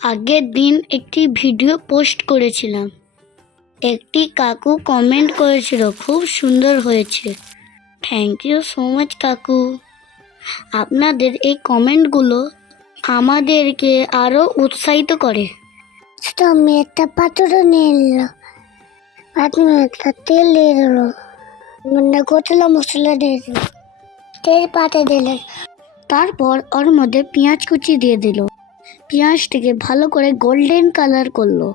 আগের দিন একটি ভিডিও পোস্ট করেছিলাম। একটি কাকু কমেন্ট করেছিল, খুব সুন্দর হয়েছে। থ্যাংক ইউ সো মাচ কাকু। আপনাদের এই কমেন্টগুলো আমাদেরকে আরও উৎসাহিত করে। আমি একটা পাত্র নিয়ে নিলাম, আপনি একটা তেল দিয়ে দিল, গোটা মশলা দিয়ে দিল, তেল পাতে দিলেন, তারপর ওর মধ্যে পেঁয়াজ কুচি দিয়ে দিল। পেঁয়াজটাকে ভালো করে গোল্ডেন কালার করলো।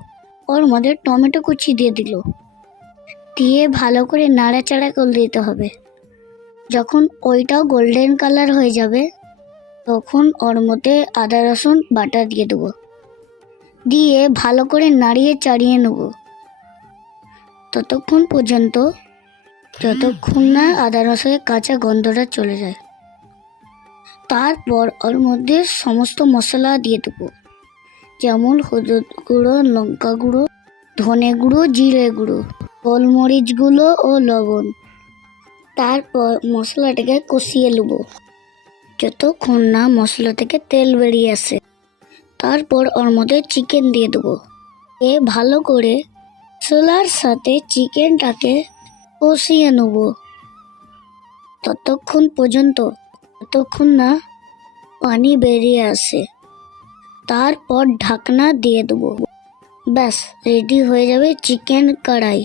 ওর মধ্যে টমেটো কুচি দিয়ে দিল, দিয়ে ভালো করে নাড়াচাড়া করে দিতে হবে। যখন ওইটাও গোল্ডেন কালার হয়ে যাবে তখন ওর মধ্যে আদা রসুন বাটা দিয়ে দেবো, দিয়ে ভালো করে নাড়িয়ে চাড়িয়ে নেব ততক্ষণ পর্যন্ত যতক্ষণ না আদা রসুনের কাঁচা গন্ধটা চলে যায়। তারপর ওর মধ্যে সমস্ত মশলা দিয়ে দেবো, যেমন হলুদ গুঁড়ো, লঙ্কা গুঁড়ো, ধনে গুঁড়ো, জিরে গুঁড়ো, গোলমরিচ গুঁড়ো ও লবণ। তারপর মশলাটাকে কষিয়ে নেব যতক্ষণ না মশলা থেকে তেল বেরিয়ে আসে। তারপর ওর মধ্যে চিকেন দিয়ে দেবো, ভালো করে মশলার সাথে চিকেনটাকে কষিয়ে নেব ততক্ষণ পর্যন্ত যতক্ষণ না পানি বেরিয়ে আসে। তারপর ঢাকনা দিয়ে দেবো। ব্যাস রেডি হয়ে যাবে চিকেন কড়াই।